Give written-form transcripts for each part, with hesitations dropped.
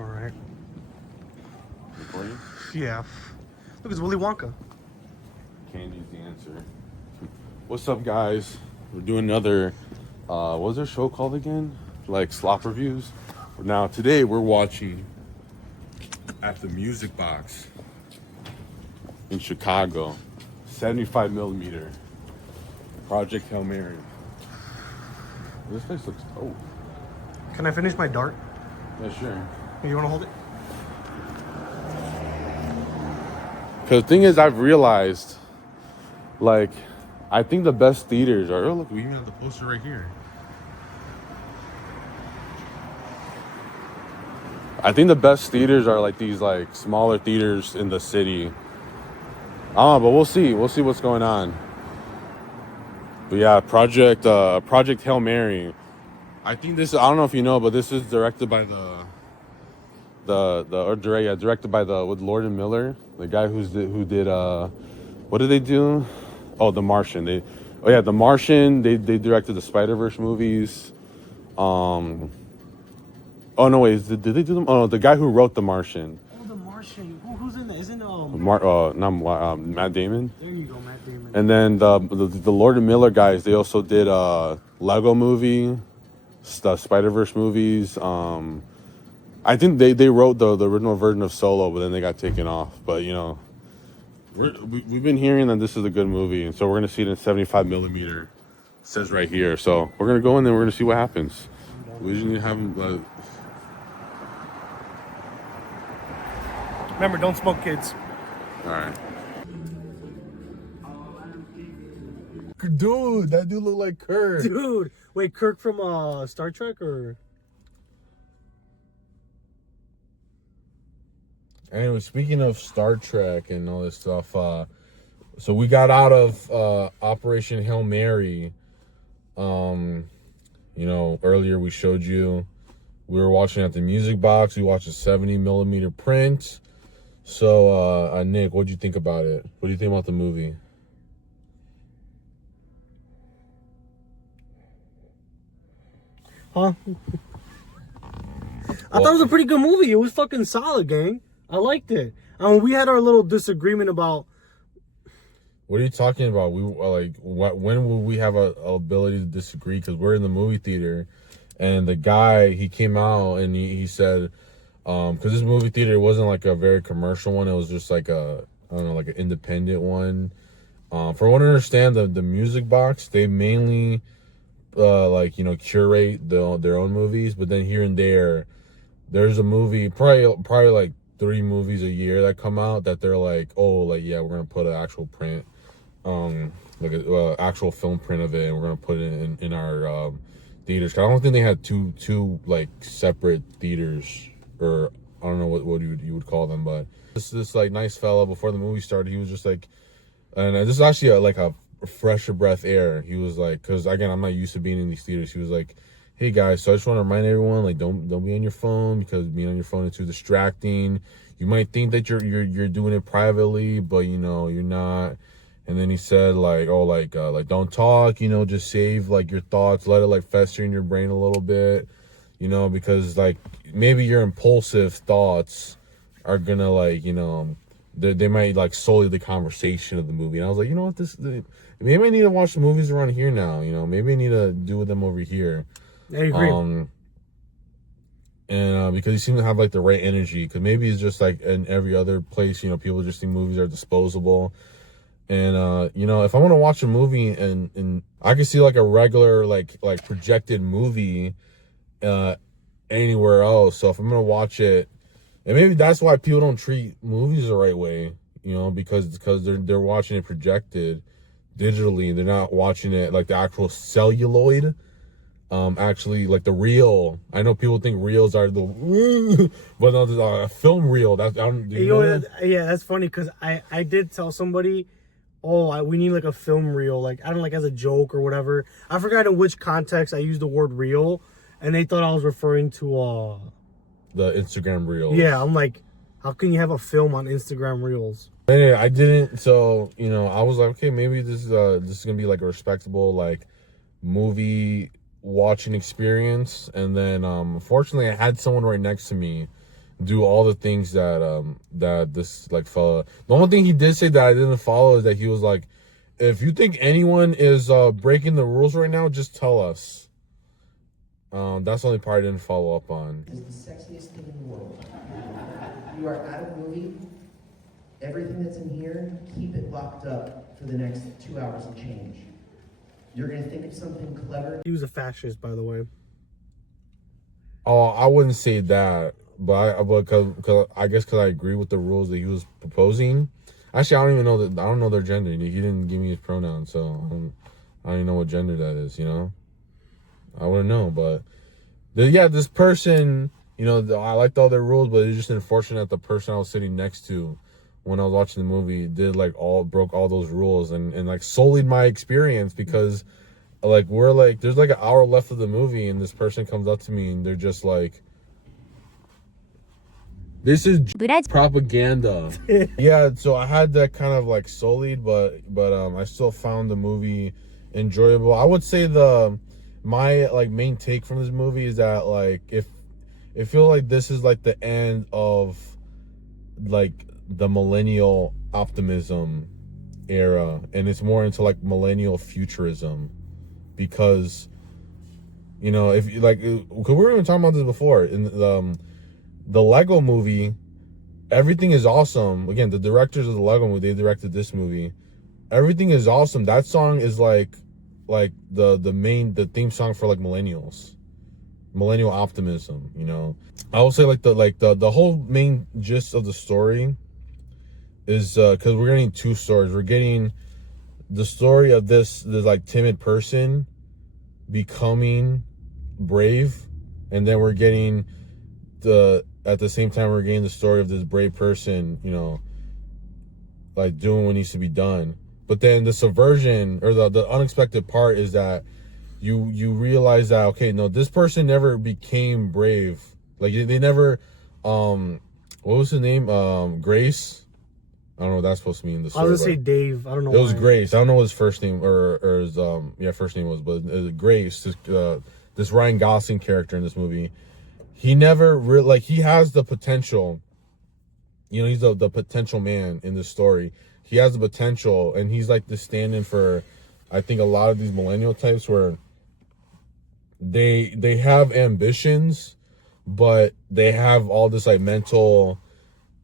All right. Recording? Yeah. Look, it's Willy Wonka. Candy's the answer. What's up, guys? We're doing another, what was their show called again? Like SLOP reviews. Now, today we're watching at the Music Box in Chicago. 75 millimeter. Project Hail Mary. This place looks dope. Can I finish my dart? Yeah, sure. You want to hold it? Because the thing is, I've realized, like, I think the best theaters are... Oh, look, we even have the poster right here. I think the best theaters are, like, these, like, smaller theaters in the city. But we'll see. We'll see what's going on. But, yeah, Project Hail Mary. I think this... I don't know if you know, but this is directed by directed by with Lord and Miller, the guy who did what did they do? Oh, The Martian. The Martian. They directed the Spider-Verse movies. Oh no, wait, did they do them? Oh no, the guy who wrote The Martian. Oh, The Martian. Who's in that? Isn't Matt Damon. There you go, Matt Damon. And then the Lord and Miller guys, they also did Lego Movie, the Spider-Verse movies. I think they wrote the original version of Solo, but then they got taken off. But, you know, we've been hearing that this is a good movie, and so we're going to see it in 75 millimeter. It says right here. So we're going to go in there, we're going to see what happens. We just need to have them... Remember, don't smoke, kids. all right. Dude, that dude look like Kirk. Dude, wait, Kirk from Star Trek or... Anyway, speaking of Star Trek and all this stuff, so we got out of Operation Hail Mary. You know, earlier we showed you we were watching at the Music Box. We watched a 70 millimeter print. So, Nick, what'd you think about it? What do you think about the movie? Huh? I thought it was a pretty good movie. It was fucking solid, gang. I liked it. We had our little disagreement about... What are you talking about? We like when will we have a ability to disagree? Because we're in the movie theater, and the guy, he came out and he said, because this movie theater wasn't like a very commercial one. It was just like I don't know, like an independent one. For what I understand, the Music Box, they mainly like, you know, curate their own movies, but then here and there's a movie, probably like 3 movies a year that come out that they're like, oh, like, yeah, we're gonna put an actual print, like a actual film print of it, and we're gonna put it in our theaters. I don't think they had two like separate theaters, or I don't know what you would call them, but this like nice fella, before the movie started, he was just like, and this is actually like a fresher breath air. He was like, because again, I'm not used to being in these theaters. He was like, hey guys, so I just want to remind everyone, like, don't be on your phone, because being on your phone is too distracting. You might think that you're doing it privately, but you know you're not. And then he said like, oh, like don't talk, you know, just save like your thoughts, let it like fester in your brain a little bit, you know, because like maybe your impulsive thoughts are gonna, like, you know, they might like sully the conversation of the movie. And I was like, you know what, maybe I need to watch the movies around here now, you know, maybe I need to do them over here. I agree. And because he seemed to have like the right energy, because maybe it's just like in every other place, you know, people just think movies are disposable. And you know, if I want to watch a movie and I can see like a regular like projected movie anywhere else. So if I'm gonna watch it, and maybe that's why people don't treat movies the right way, you know, because they're watching it projected digitally. They're not watching it like the actual celluloid. Actually, like the reel. I know people think reels are the, but no, a film reel. That's yeah, that's funny, because I did tell somebody, oh, we need like a film reel, like, I don't, like, as a joke or whatever. I forgot in which context I used the word reel, and they thought I was referring to the Instagram reels. Yeah, I'm like, how can you have a film on Instagram reels? Anyway, I didn't. So, you know, I was like, okay, maybe this is gonna be like a respectable like movie watching experience. And then unfortunately I had someone right next to me do all the things that this like fella. The only thing he did say that I didn't follow is that he was like, if you think anyone is breaking the rules right now, just tell us. That's the only part I didn't follow up on. Is the sexiest thing in the world. You are at a movie. Everything that's in here, keep it locked up for the next 2 hours and change. You're gonna think of something clever. He was a fascist, by the way. Oh, I wouldn't say that, but cause I guess because I agree with the rules that he was proposing. Actually, I don't even know that. I don't know their gender. He didn't give me his pronouns, so I don't even know what gender that is. You know, I wouldn't know. But yeah, this person, you know, I liked all their rules, but it's just unfortunate that the person I was sitting next to when I was watching the movie did like broke all those rules and like sullied my experience because like we're like there's like an hour left of the movie and this person comes up to me and they're just like, this is propaganda. Yeah, so I had that kind of like sullied, but I still found the movie enjoyable. I would say my like main take from this movie is that like if it feels like this is like the end of like the millennial optimism era and it's more into like millennial futurism because, you know, if like, because we were even talking about this before in the Lego movie, everything is awesome. Again, the directors of the Lego movie, they directed this movie. Everything is awesome. That song is like the theme song for like millennial optimism, you know. I will say like the whole main gist of the story is because we're getting two stories. We're getting the story of this like timid person becoming brave, and then we're getting at the same time we're getting the story of this brave person, you know, like doing what needs to be done. But then the subversion or the unexpected part is that you realize that, okay, no, this person never became brave. Like they never what was his name? Grace. I don't know what that's supposed to mean in the story. I was gonna say Dave. I don't know. It was Grace. I don't know what his first name or his first name was, but Grace, this Ryan Gosling character in this movie. He never really he has the potential. You know, he's the potential man in this story. He has the potential, and he's like the stand-in for, I think, a lot of these millennial types where they have ambitions, but they have all this like mental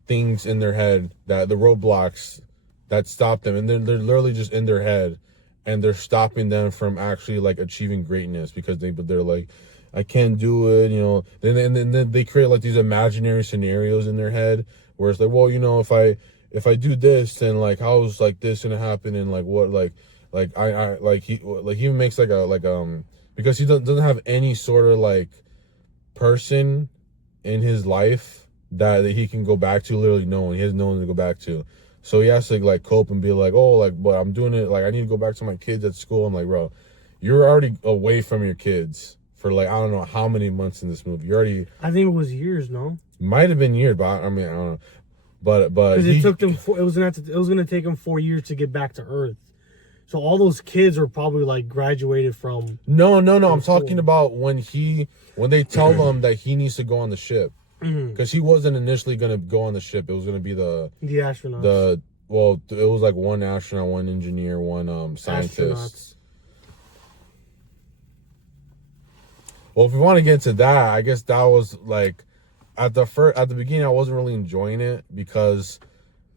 things in their head, that the roadblocks that stop them, and they're literally just in their head, and they're stopping them from actually like achieving greatness because they're like, I can't do it, you know. Then they create like these imaginary scenarios in their head where it's like, well, you know, if I do this, then like how's like this gonna happen, and like what like I like he even makes like because he doesn't have any sort of like person in his life that he can go back to. Literally no one. He has no one to go back to, so he has to like cope and be like, oh, like, but I'm doing it, like I need to go back to my kids at school. I'm like, bro, you're already away from your kids for like I don't know how many months in this movie. You're already, I think it was years. No, might have been years, but I mean I don't know, but because it took them it was gonna take them 4 years to get back to Earth. So all those kids are probably like graduated from. No. I'm talking about when they tell him that he needs to go on the ship. Because he wasn't initially going to go on the ship. It was going to be the astronauts. Well, it was like one astronaut, one engineer, one scientist. Astronauts. Well, if we want to get into that, I guess that was like at the beginning I wasn't really enjoying it because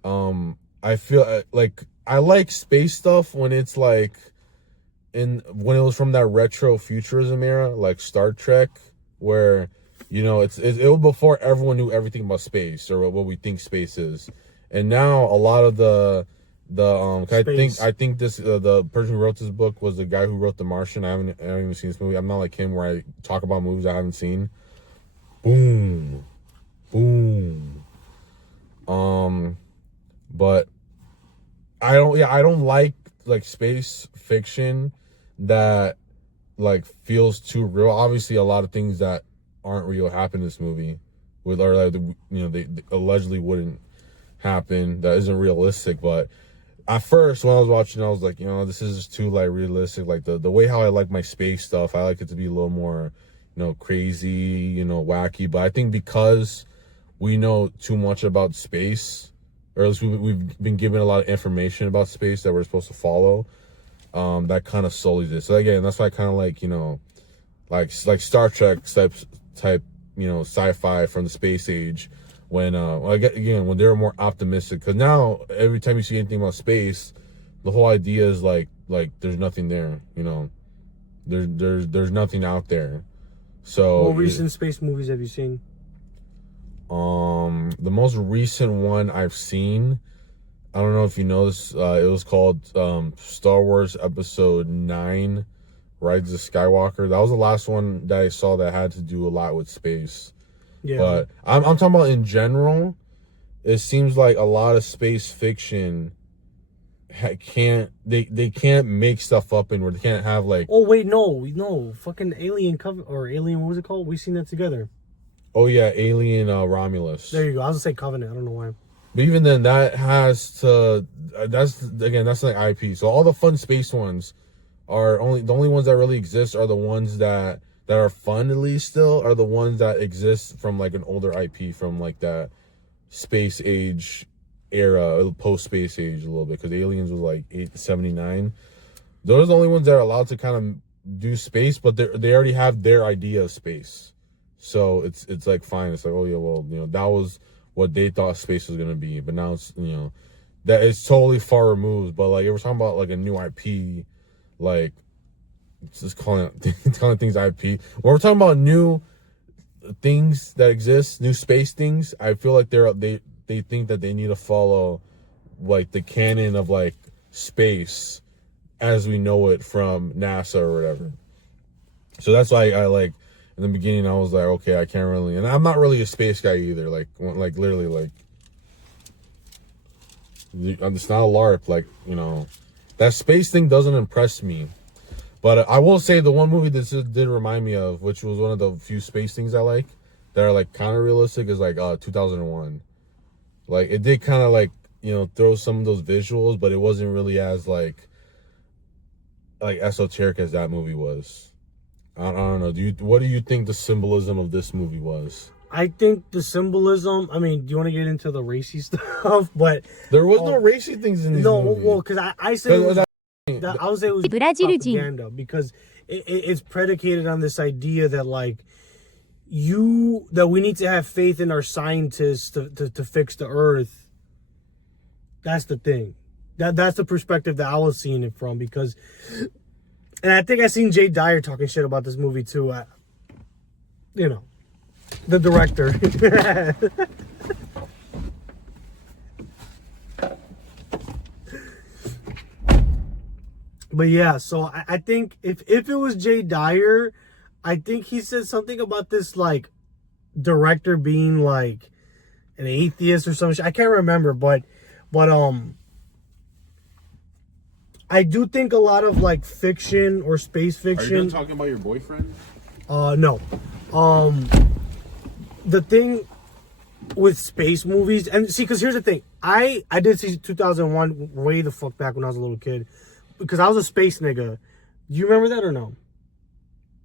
I feel like I like space stuff when it's like when it was from that retro futurism era, like Star Trek, where, you know, it was before everyone knew everything about space or what we think space is. And now a lot of I think this the person who wrote this book was the guy who wrote The Martian. I haven't even seen this movie. I'm not like him where I talk about movies I haven't seen. Boom. But I don't like space fiction that like feels too real. Obviously a lot of things that aren't real happen in this movie or like, you know, they allegedly wouldn't happen, that isn't realistic. But at first when I was watching, I was like, you know, this is just too like realistic. Like the way how I like my space stuff, I like it to be a little more, you know, crazy, you know, wacky. But I think because we know too much about space, or at least we've been given a lot of information about space that we're supposed to follow. That kind of sullies it. So again, that's why I kind of like, like Star Trek type, sci-fi from the space age, when again, when they were more optimistic. Because now every time you see anything about space, the whole idea is like there's nothing there. There's nothing out there. So what recent space movies have you seen? The most recent one I've seen, I don't know if you know this, it was called Star Wars Episode 9, Rise of Skywalker. That was the last one that I saw that had to do a lot with space. Yeah. But I'm talking about in general. It seems like a lot of space fiction can't make stuff up in where they can't have like. Oh wait, no, fucking Alien or Alien, what was it called? We seen that together. Oh yeah, Alien Romulus. There you go. I was gonna say Covenant. I don't know why. But even then, that has to. That's like IP. So all the fun space ones are the only ones that really exist are the ones that are fun, at least still, are the ones that exist from like an older IP from like that space age era, post space age a little bit, because Aliens was like 879. Those are the only ones that are allowed to kind of do space, but they already have their idea of space. So it's like fine. It's like, oh yeah, well, that was what they thought space was gonna be, but now it's that it's totally far removed. But like, if we're talking about like a new IP, like just calling things IP. When we're talking about new things that exist, new space things, I feel like they think that they need to follow like the canon of like space as we know it from NASA or whatever. So that's why I like. In the beginning, I was like, okay, I can't really, and I'm not really a space guy either. Like literally, like, it's not a LARP. Like, that space thing doesn't impress me. But I will say the one movie this did remind me of, which was one of the few space things I like that are like kind of realistic, is like 2001. Like, it did kind of like throw some of those visuals, but it wasn't really as like esoteric as that movie was. I don't know. What do you think the symbolism of this movie was? I think the symbolism. I mean, do you want to get into the racy stuff? But there was no racy things in these movies. No, well, because I said I would say it was propaganda, because it's predicated on this idea that like that we need to have faith in our scientists to fix the Earth. That's the thing. That's the perspective that I was seeing it from, because. And I think I seen Jay Dyer talking shit about this movie too. The director. But yeah, so I think if it was Jay Dyer, I think he said something about this like director being like an atheist or some shit. I can't remember, but I do think a lot of like fiction or space fiction. Are you talking about your boyfriend? No. The thing with space movies, and see, because here's the thing, I did see 2001 way the fuck back when I was a little kid, because I was a space nigga. Do you remember that or no?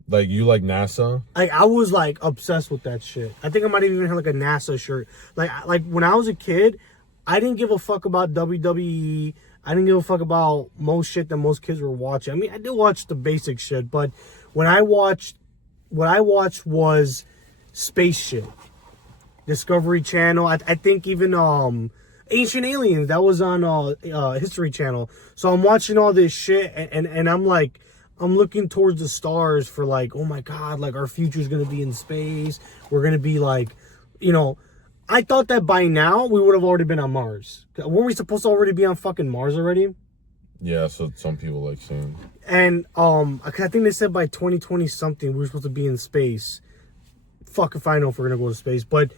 Like, you like NASA? Like, I was like obsessed with that shit. I think I might have even had like a NASA shirt. Like when I was a kid, I didn't give a fuck about WWE. I didn't give a fuck about most shit that most kids were watching. I mean, I did watch the basic shit, but what I watched was space shit. Discovery Channel. I think even Ancient Aliens, that was on History Channel. So I'm watching all this shit, and I'm like, I'm looking towards the stars for like, oh my God, like our future's gonna be in space. We're gonna be like, I thought that by now we would have already been on Mars. Weren't we supposed to already be on fucking Mars already? Yeah, so some people like saying. And I think they said by 2020 something we were supposed to be in space. Fuck if I know if we're gonna go to space. But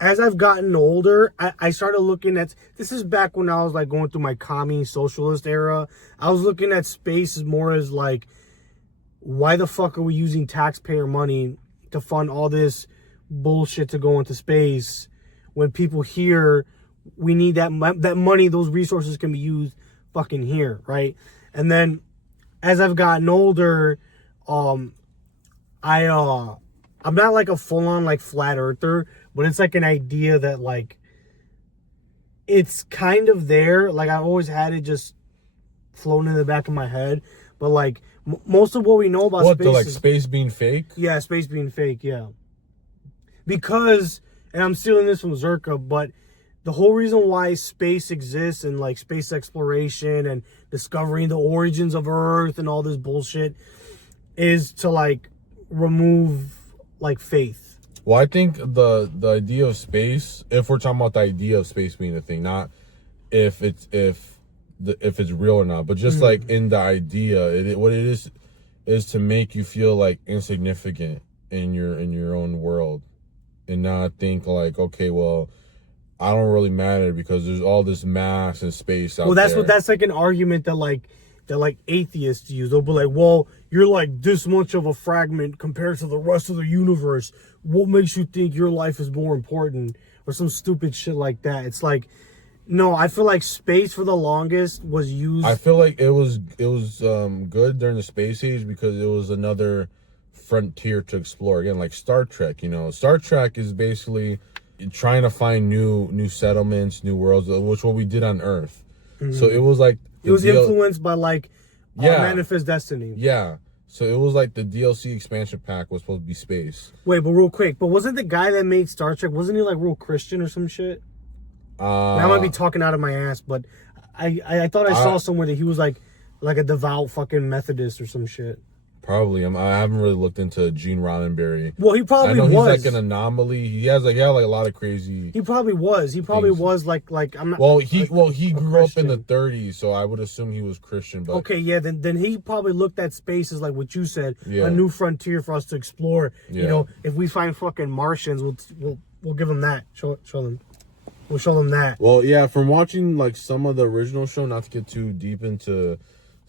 as I've gotten older, I started looking at, this is back when I was like going through my commie socialist era. I was looking at space as more as like, why the fuck are we using taxpayer money to fund all this bullshit to go into space when people here, we need that money, those resources can be used fucking here, right? And then as I've gotten older, I I'm not like a full on like flat earther, but it's like an idea that like it's kind of there. Like I've always had it just floating in the back of my head, but like most of what we know about space is, space being fake? Yeah, space being fake, yeah. Because, and I'm stealing this from Zerka, but the whole reason why space exists and like space exploration and discovering the origins of Earth and all this bullshit is to like remove like faith. Well, I think the idea of space, if we're talking about the idea of space being a thing, not if it's real or not, but just like in the idea, what it is to make you feel like insignificant in your own world, and not think like, okay, well, I don't really matter because there's all this mass and space out there. Well, that's like an argument that like atheists use. They'll be like, well, you're like this much of a fragment compared to the rest of the universe. What makes you think your life is more important? Or some stupid shit like that. It's like, no, I feel like space for the longest was used. I feel like it was good during the space age because it was another frontier to explore. Again, like Star Trek, Star Trek is basically trying to find new settlements, new worlds, which is what we did on Earth. So it was like it was influenced by like Manifest Destiny. Yeah. So it was like the DLC expansion pack was supposed to be space. Wait, but real quick, but wasn't the guy that made Star Trek, wasn't he like real Christian or some shit? I might be talking out of my ass, but I thought I saw somewhere that he was like a devout fucking Methodist or some shit. Probably. I haven't really looked into Gene Roddenberry. Well, he probably was. He's like an anomaly. He had like a lot of crazy. He probably was. He probably was like I'm not. Well, he grew up in the 30s, so I would assume he was Christian. But okay, yeah, then he probably looked at space as like what you said, a new frontier for us to explore. Yeah. If we find fucking Martians, we'll give them that. Show them. We'll show them that. Well, yeah, from watching like some of the original show, not to get too deep into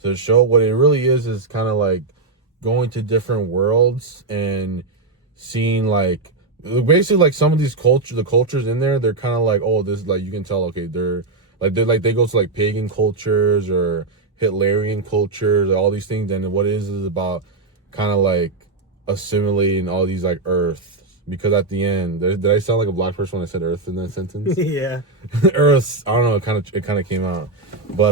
the show, what it really is kind of like going to different worlds and seeing like basically like some of these the cultures in there, they're kind of like, oh, this, like, you can tell, okay, they go to like pagan cultures or Hitlerian cultures or all these things, and what it is about kind of like assimilating all these like Earth. Because at the end, did I sound like a black person when I said Earth in that sentence? Yeah. Earth, I don't know, it kind of came out. But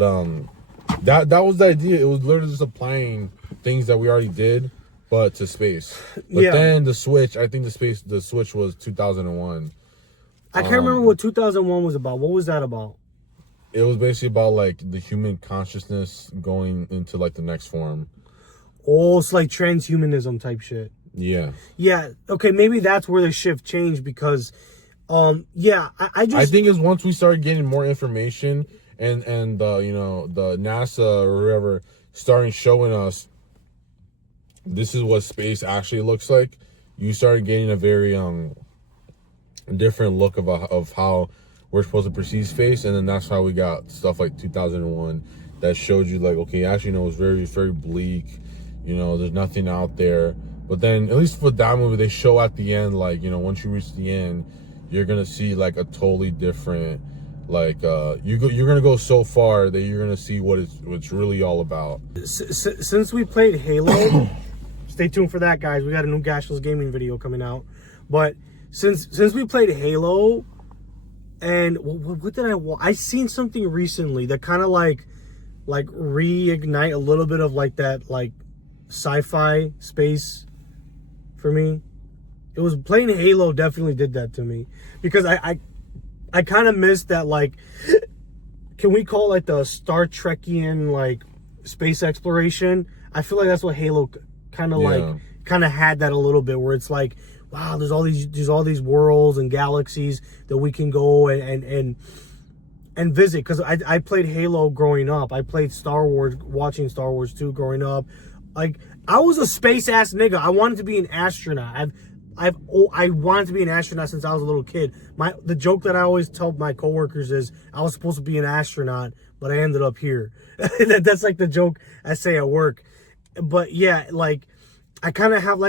that was the idea. It was literally just applying things that we already did, but to space. But then the switch, I think the switch was 2001. I can't remember what 2001 was about. What was that about? It was basically about like the human consciousness going into like the next form. Oh, it's like transhumanism type shit. Yeah. Yeah. Okay. Maybe that's where the shift changed because, I think it's once we started getting more information and the NASA or whoever started showing us this is what space actually looks like. You started getting a very different look of how we're supposed to perceive space, and then that's how we got stuff like 2001 that showed you like, okay, actually, it's very, very bleak. There's nothing out there. But then, at least for that movie, they show at the end, like, once you reach the end, you're gonna see like a totally different, like, you're gonna go so far that you're gonna see what it's really all about. Since we played Halo, stay tuned for that, guys. We got a new Gashless Gaming video coming out. But since we played Halo, and what did I seen something recently that kind of like reignite a little bit of like that like sci-fi space. For me, it was playing Halo definitely did that to me because I kind of missed that, like, can we call it like the Star Trekian like space exploration? I feel like that's what Halo kind of had that a little bit, where it's like, wow, there's all these worlds and galaxies that we can go and visit. Because I played Halo growing up. I played Star Wars, watching Star Wars 2 growing up. Like, I was a space ass nigga. I wanted to be an astronaut. I wanted to be an astronaut since I was a little kid. The joke that I always tell my coworkers is I was supposed to be an astronaut, but I ended up here. That's like the joke I say at work. But yeah, like, I kind of have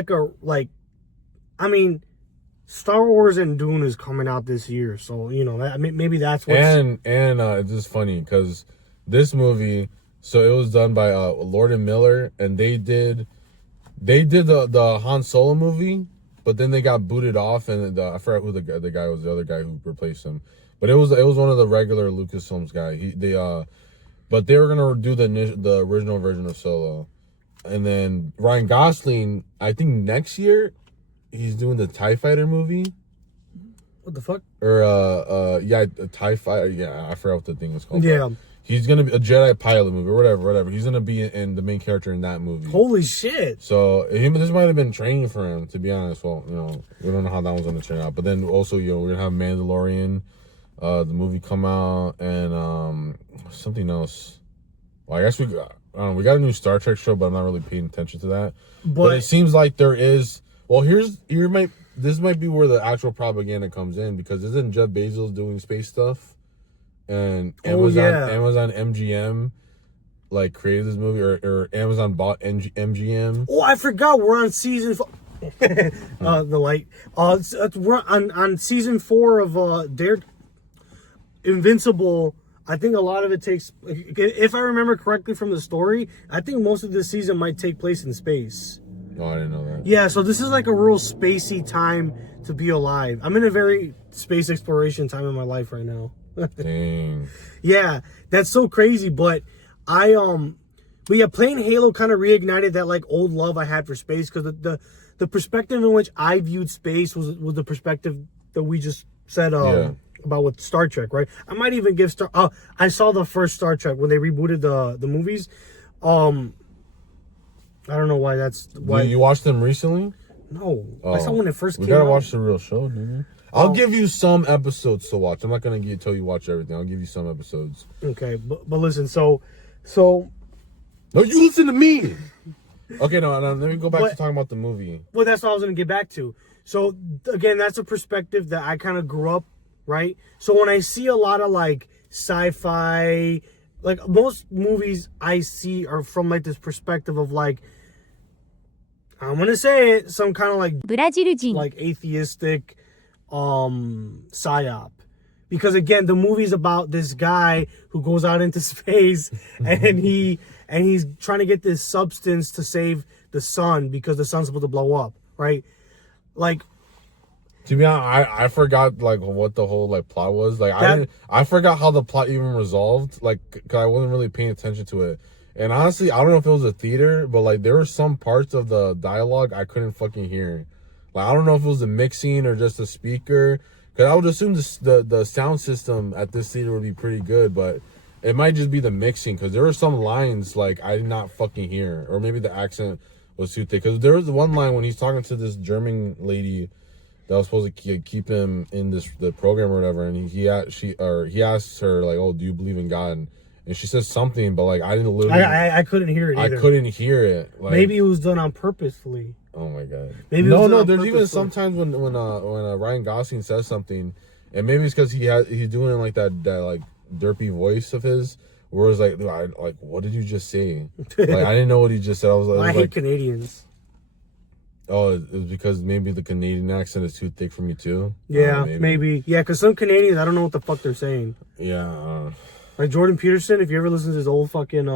Star Wars and Dune is coming out this year, so maybe that's what. And it's just funny because this movie. So it was done by Lord and Miller, and they did the Han Solo movie, but then they got booted off, and I forgot who the guy was, the other guy who replaced him. But it was one of the regular Lucasfilms guy. But they were gonna do the original version of Solo, and then Ryan Gosling, I think next year, he's doing the TIE Fighter movie. What the fuck? Or a TIE Fighter. Yeah, I forgot what the thing was called. Yeah. He's gonna be a Jedi pilot movie or whatever. He's gonna be in the main character in that movie. Holy shit! So this might have been training for him, to be honest. Well, we don't know how that one's gonna turn out. But then also, we're gonna have Mandalorian, the movie come out, and something else. Well, I guess we got a new Star Trek show, but I'm not really paying attention to that. But it seems like there is. Well, this might be where the actual propaganda comes in, because isn't Jeff Bezos doing space stuff? And Amazon MGM like created this movie, or Amazon bought MGM. Oh, I forgot we're on season. The light. We're on season 4 of Invincible. I think a lot of it takes, if I remember correctly from the story, I think most of this season might take place in space. Oh, I didn't know that. Yeah, so this is like a real spacey time to be alive. I'm in a very space exploration time in my life right now. Dang. Yeah, that's so crazy. But playing Halo kind of reignited that like old love I had for space, because the perspective in which I viewed space was the perspective that we just said about with Star Trek, right? I might even give I saw the first Star Trek when they rebooted the movies. I don't know why that's why. You watched them recently? No, I saw when it first came out. We gotta watch the real show, dude. I'll give you some episodes to watch. I'm not gonna tell you watch everything. I'll give you some episodes. Okay, but listen, so. No, you listen to me. Okay, no. Let me go back to talking about the movie. Well, that's what I was gonna get back to. So again, that's a perspective that I kind of grew up, right? So when I see a lot of like sci-fi, like most movies I see are from like this perspective of like, I'm gonna say it, some kind of like atheistic psyop. Because again, the movie's about this guy who goes out into space and he's trying to get this substance to save the sun, because the sun's supposed to blow up, right? Like, to be honest, I forgot like what the whole like plot was. Like I forgot how the plot even resolved. Like, cause I wasn't really paying attention to it. And honestly, I don't know if it was a theater, but like there were some parts of the dialogue I couldn't fucking hear. Like, I don't know if it was the mixing or just the speaker. Cause I would assume the sound system at this theater would be pretty good, but it might just be the mixing. Cause there were some lines like I did not fucking hear, or maybe the accent was too thick. Cause there was one line when he's talking to this German lady that was supposed to keep him in the program or whatever, and he asks her like, "Oh, do you believe in God?" And she says something, but like I didn't literally. I couldn't hear it either. I couldn't hear it. Like, maybe it was done on purposefully. Oh my god. Maybe no. There's even sometimes when Ryan Gosling says something, and maybe it's because he's doing like that like derpy voice of his, where it's like, what did you just say? Like I didn't know what he just said. I hate Canadians. Oh, it was because maybe the Canadian accent is too thick for me too. Yeah, maybe. Yeah, because some Canadians, I don't know what the fuck they're saying. Yeah. Like Jordan Peterson, if you ever listen to his old fucking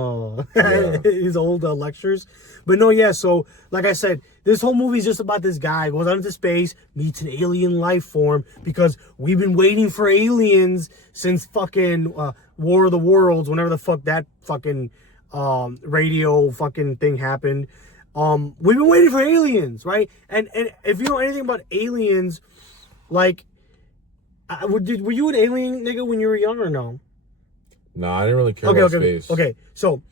his old lectures. But no, yeah, so like I said, this whole movie is just about this guy goes out into space, meets an alien life form, because we've been waiting for aliens since fucking War of the Worlds, whenever the fuck that fucking radio fucking thing happened. We've been waiting for aliens, right? And if you know anything about aliens, like, were you an alien nigga when you were young or no? No, I didn't really care about space. Okay, so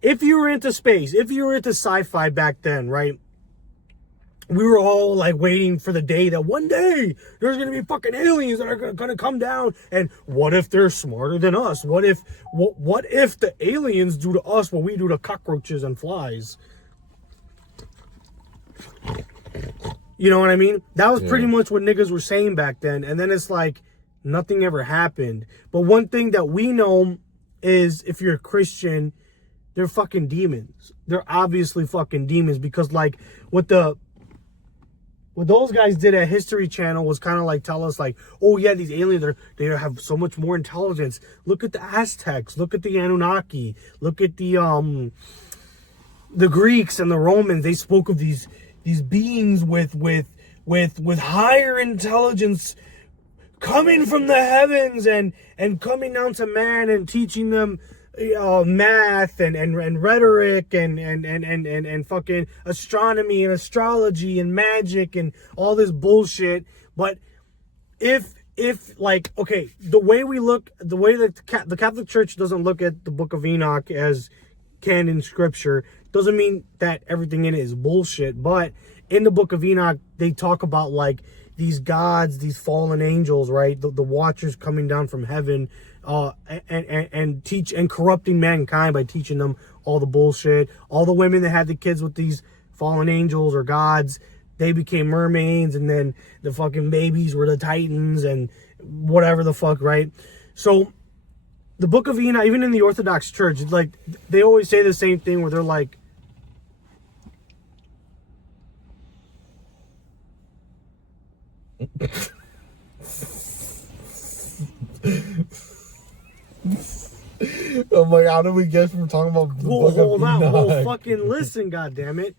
if you were into space, if you were into sci-fi back then, right? We were all like waiting for the day that one day there's gonna be fucking aliens that are gonna come down, and what if they're smarter than us? What if the aliens do to us what we do to cockroaches and flies? You know what I mean? That was pretty much what niggas were saying back then. And then it's like, nothing ever happened. But one thing that we know is, if you're a Christian, they're fucking demons. They're obviously fucking demons, because like what those guys did at History Channel was kind of like tell us like, oh yeah, these aliens they have so much more intelligence. Look at the Aztecs, look at the Anunnaki, look at the Greeks and the Romans. They spoke of these beings with higher intelligence coming from the heavens and coming down to man and teaching them math and rhetoric and fucking astronomy and astrology and magic and all this bullshit. But if like, okay, the way that the Catholic Church doesn't look at the Book of Enoch as canon scripture, doesn't mean that everything in it is bullshit. But in the Book of Enoch, they talk about like these gods, these fallen angels, right? The watchers coming down from heaven, and corrupting mankind by teaching them all the bullshit. All the women that had the kids with these fallen angels or gods, they became mermaids, and then the fucking babies were the titans and whatever the fuck, right? So the Book of Enoch, even in the Orthodox Church, like they always say the same thing where they're like, I'm like, how do we get from talking about the well, Book hold of on, Enoch? well, fucking listen, goddammit.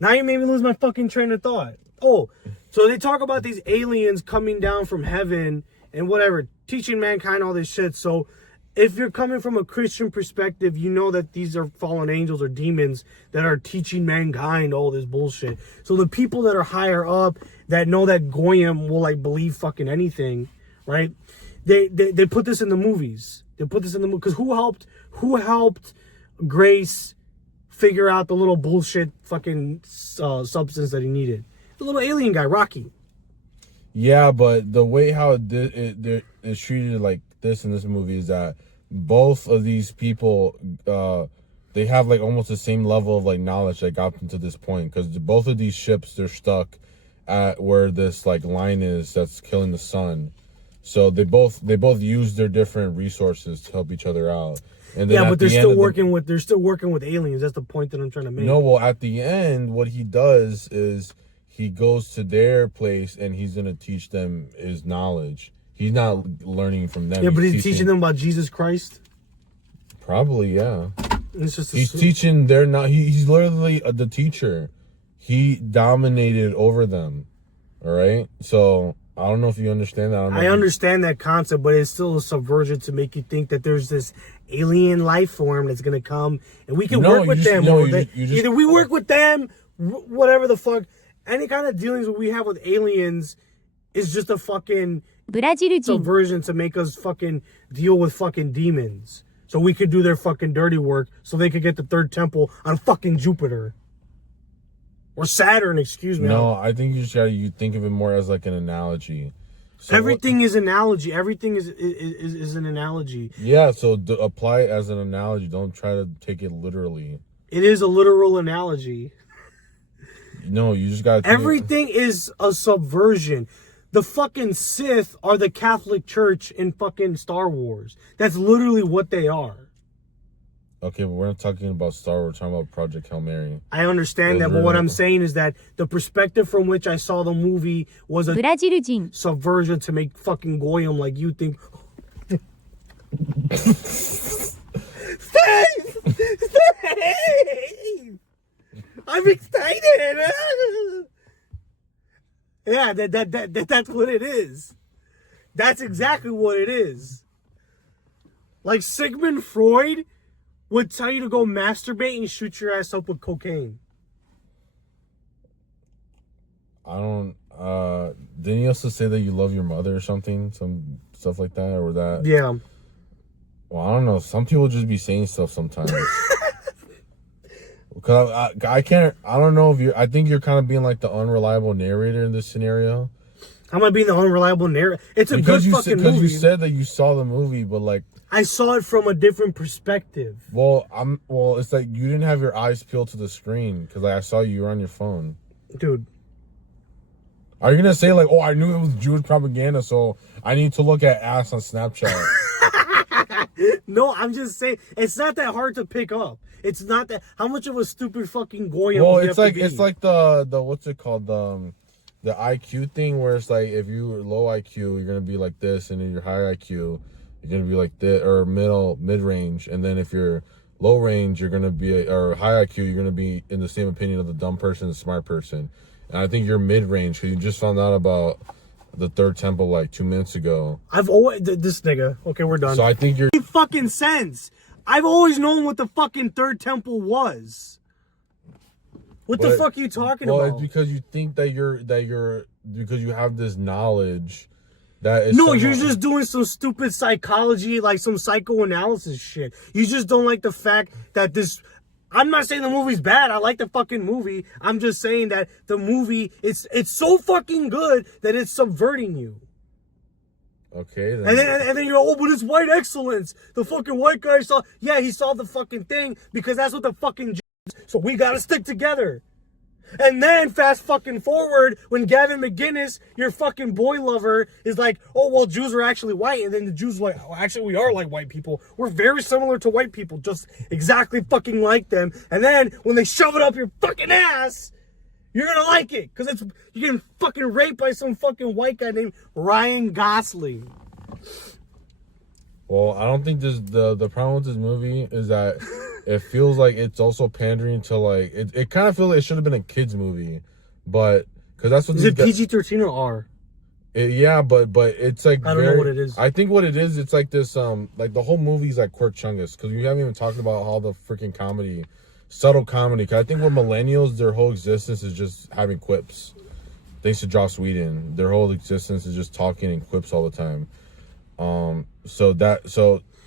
Now you made me lose my fucking train of thought. Oh, so they talk about these aliens coming down from heaven and whatever, teaching mankind all this shit. So if you're coming from a Christian perspective, you know that these are fallen angels or demons that are teaching mankind all this bullshit. So the people that are higher up that know that Goyim will like believe fucking anything, right? They put this in the movies. They put this in the movie because who helped Grace figure out the little bullshit fucking substance that he needed? The little alien guy, Rocky. Yeah, but the way how it's treated like this in this movie is that both of these people, they have like almost the same level of like knowledge that got them to this point, because both of these ships, they're stuck at where this like line is that's killing the sun. So they both use their different resources to help each other out. And then yeah, but they're still working with aliens. That's the point that I'm trying to make. No, well, at the end, what he does is he goes to their place and he's gonna teach them his knowledge. He's not learning from them. Yeah, but he's teaching them about Jesus Christ. Probably, yeah. It's just he's teaching. They're not. He's literally the teacher. He dominated over them. All right, so. I don't know if you understand that. I understand that concept, but it's still a subversion to make you think that there's this alien life form that's going to come and we can work with them. Either we work with them, whatever the fuck. Any kind of dealings that we have with aliens is just a fucking subversion to make us fucking deal with fucking demons. So we could do their fucking dirty work so they could get the third temple on fucking Jupiter. Or Saturn, excuse me. No, I think you think of it more as like an analogy. So everything is analogy. Everything is an analogy. Yeah, so apply it as an analogy. Don't try to take it literally. It is a literal analogy. No, you just gotta. Everything is a subversion. The fucking Sith are the Catholic Church in fucking Star Wars. That's literally what they are. Okay, but we're not talking about Star Wars. We're talking about Project Hail Mary. I understand that, but what I'm saying is that the perspective from which I saw the movie was a subversion to make fucking Goyim like you think. Steve! I'm excited! Yeah, that's what it is. That's exactly what it is. Like Sigmund Freud would tell you to go masturbate and shoot your ass up with cocaine. I don't, didn't you also say that you love your mother or something? Some stuff like that, or that? Yeah. Well, I don't know. Some people just be saying stuff sometimes. Because I can't, I don't know if I think you're kind of being like the unreliable narrator in this scenario. How am I being the unreliable narrator? It's a good fucking movie. Because you said that you saw the movie, but like, I saw it from a different perspective. Well, it's like you didn't have your eyes peeled to the screen because I saw you were on your phone. Dude. Are you going to say like, oh, I knew it was Jewish propaganda, so I need to look at ass on Snapchat? No, I'm just saying, it's not that hard to pick up. It's not that, how much of a stupid fucking Goyim Well, it's like the what's it called? The IQ thing where it's like if you're low IQ, you're going to be like this, and then you're high IQ, you're going to be like this, or mid-range, and then if you're low range, you're gonna be or high IQ, you're gonna be in the same opinion of the dumb person and the smart person. And I think you're mid range because you just found out about the third temple like 2 minutes ago. I've always this nigga. Okay, we're done. So I think you're fucking sense. I've always known what the fucking third temple was. What the fuck are you talking about? Well, it's because you think that you're because you have this knowledge that is no, you're just doing some stupid psychology, like some psychoanalysis shit. You just don't like the fact that this. I'm not saying the movie's bad. I like the fucking movie. I'm just saying that the movie it's so fucking good that it's subverting you. Okay. Then. And then you're, oh, but it's white excellence. The fucking white guy saw. Yeah, he saw the fucking thing because that's what the fucking. So we gotta stick together. And then fast fucking forward when Gavin McGinnis, your fucking boy lover, is like, oh, well, Jews are actually white. And then the Jews are like, oh, actually, we are like white people. We're very similar to white people, just exactly fucking like them. And then when they shove it up your fucking ass, you're gonna like it. Because you're getting fucking raped by some fucking white guy named Ryan Gosling. Well, I don't think the problem with this movie is that it feels like it's also pandering to like it kind of feels like it should have been a kids movie, but because that's what is it PG-13 or R? Yeah, but it's like I don't know what it is. I think what it is, it's like this like the whole movie's like Quirk Chungus because you haven't even talked about all the freaking comedy, subtle comedy. Because I think with millennials, their whole existence is just having quips. Thanks to Joss Whedon, their whole existence is just talking in quips all the time. And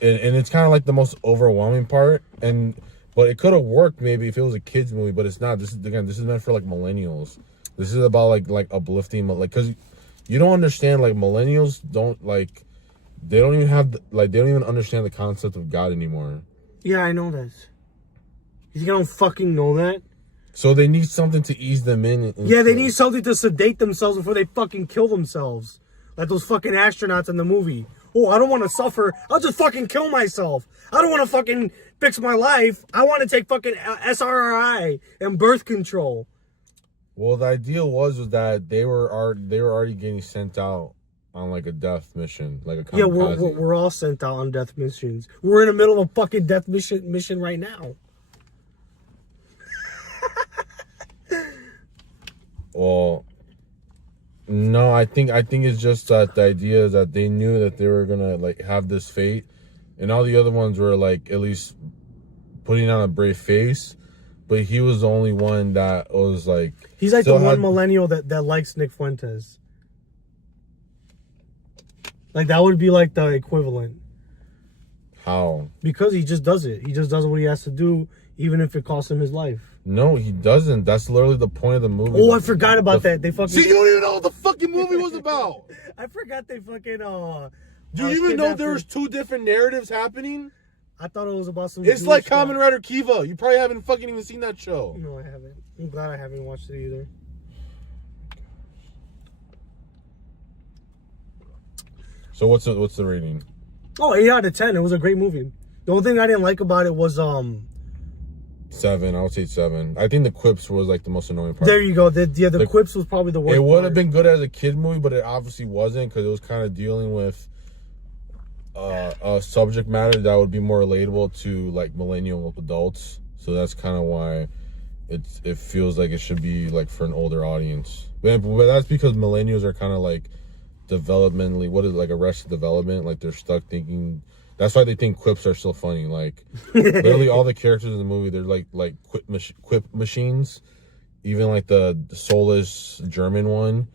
it's kind of like the most overwhelming part, but it could have worked maybe if it was a kids movie, but it's not. This is meant for like millennials. This is about like uplifting, like because you don't understand, like millennials don't like they don't even understand the concept of God anymore. Yeah, I know that. You think I don't fucking know that? So they need something to ease them in. Yeah, they need something to sedate themselves before they fucking kill themselves. Like those fucking astronauts in the movie. Oh, I don't want to suffer. I'll just fucking kill myself. I don't want to fucking fix my life. I want to take fucking SRI and birth control. Well, the idea was that they were already getting sent out on like a death mission, like a kamikaze. Yeah, we're all sent out on death missions. We're in the middle of a fucking death mission right now. Well, no, I think it's just that the idea is that they knew that they were gonna like have this fate, and all the other ones were like at least putting on a brave face, but he was the only one that was like he's like the one millennial that likes Nick Fuentes. Like that would be like the equivalent. How? Because he just does it. He just does what he has to do, even if it costs him his life. No, he doesn't. That's literally the point of the movie. Oh, I forgot about that. They fucking. See, you don't even know what the fucking movie was about. I forgot they fucking. Do you even know there's two different narratives happening? I thought it was about some. It's like Kamen Rider Kiva. You probably haven't fucking even seen that show. No, I haven't. I'm glad I haven't watched it either. So what's the rating? Oh, 8 out of 10. It was a great movie. The only thing I didn't like about it was 7. I would say 7. I think the quips was like the most annoying part. There you go. The quips was probably the worst. It would have been good as a kid movie, but it obviously wasn't because it was kind of dealing with a subject matter that would be more relatable to like millennial adults. So that's kind of why it feels like it should be like for an older audience. But that's because millennials are kind of like developmentally, what is it, like Arrested Development? Like they're stuck thinking. That's why they think quips are so funny. Like literally all the characters in the movie, they're like quip machines. Even like the soulless German one,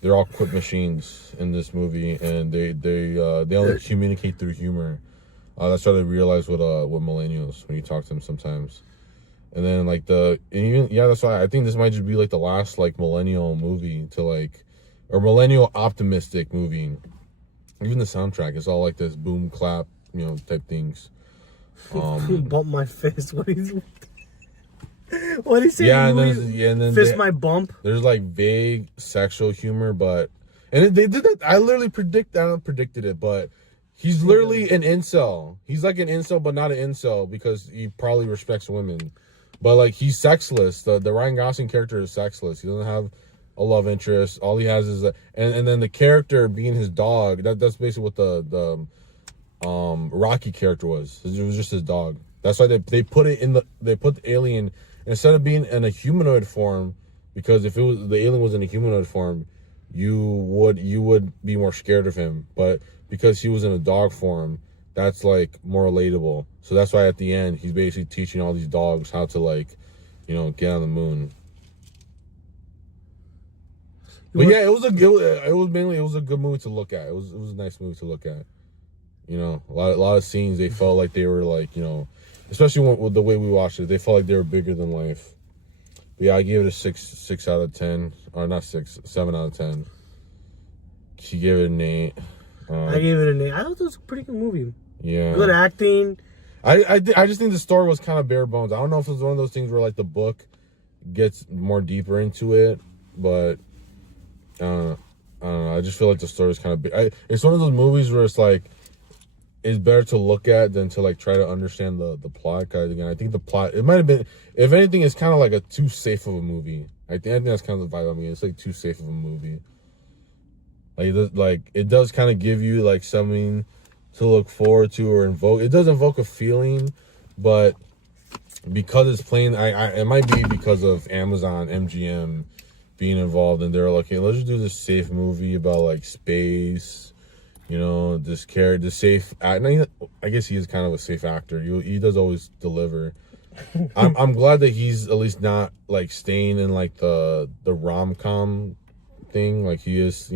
they're all quip machines in this movie, and they only communicate through humor. That's why they realize what millennials when you talk to them sometimes. And then that's why I think this might just be like the last like millennial movie to like, or millennial optimistic movie. Even the soundtrack is all like this boom clap, type things. Bump my fist. What do you say? Yeah, and then fist my bump. There's like vague sexual humor, and they did that. I literally predicted it, but he's literally an incel. He's like an incel, but not an incel because he probably respects women. But like he's sexless. The Ryan Gosling character is sexless. He doesn't have a love interest. All he has is and then the character being his dog. That's basically what the Rocky character was. It was just his dog. That's why they put the alien instead of being in a humanoid form, because if the alien was in a humanoid form, you would be more scared of him. But because he was in a dog form, that's like more relatable. So that's why at the end he's basically teaching all these dogs how to like, get on the moon. But yeah, it was a good movie to look at. It was a nice movie to look at. A lot of scenes they felt like they were like, especially with the way we watched it, they felt like they were bigger than life. But yeah, I gave it a 6 out of 10, or not 6, 7 out of 10. She gave it an 8. I gave it an 8. I thought it was a pretty good movie. Yeah, good acting. I just think the story was kind of bare bones. I don't know if it was one of those things where like the book gets more deeper into it, but I don't know. I just feel like the story is kind of big. It's one of those movies where it's like, it's better to look at than to like try to understand the plot. Cause again, I think the plot, it might have been, if anything, it's kind of like a too safe of a movie. I think that's kind of the vibe I mean. It's like too safe of a movie. Like it does kind of give you like something to look forward to or invoke. It does invoke a feeling, but because it's plain, it might be because of Amazon, MGM being involved, and they're like, hey, let's just do this safe movie about like space. This character, safe. I guess he is kind of a safe actor. He does always deliver. I'm glad that he's at least not like staying in like the rom-com thing. Like he is,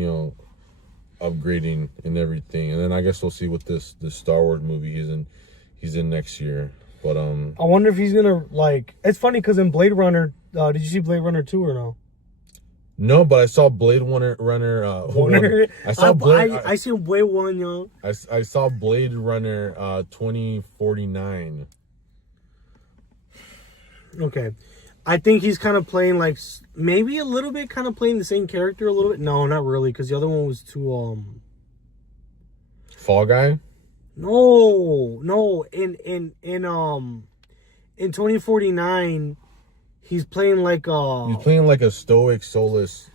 upgrading and everything. And then I guess we'll see what this Star Wars movie he's in next year. But I wonder if he's gonna like. It's funny because in Blade Runner, did you see Blade Runner 2 or no? No, but I saw Blade Runner. I saw Blade. I seen Blade One, yo. I saw Blade Runner 2049. Okay, I think he's kind of playing like maybe a little bit, kind of playing the same character a little bit. No, not really, because the other one was too Fall Guy. No. In 2049. He's playing like a stoic, soulless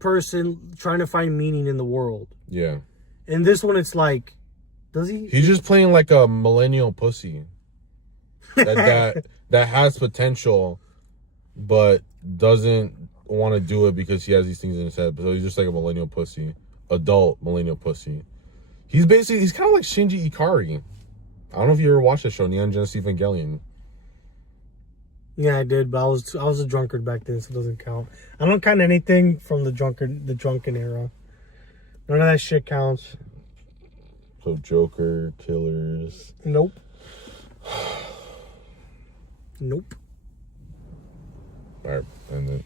person trying to find meaning in the world. Yeah. And this one, it's like, does he? He's just playing like a millennial pussy that has potential, but doesn't want to do it because he has these things in his head. So he's just like a millennial pussy, adult millennial pussy. He's kind of like Shinji Ikari. I don't know if you ever watched the show, Neon Genesis Evangelion. Yeah, I did, but I was a drunkard back then, so it doesn't count. I don't count anything from the drunken era. None of that shit counts. So Joker, Killers. Nope. Nope. All right, end it.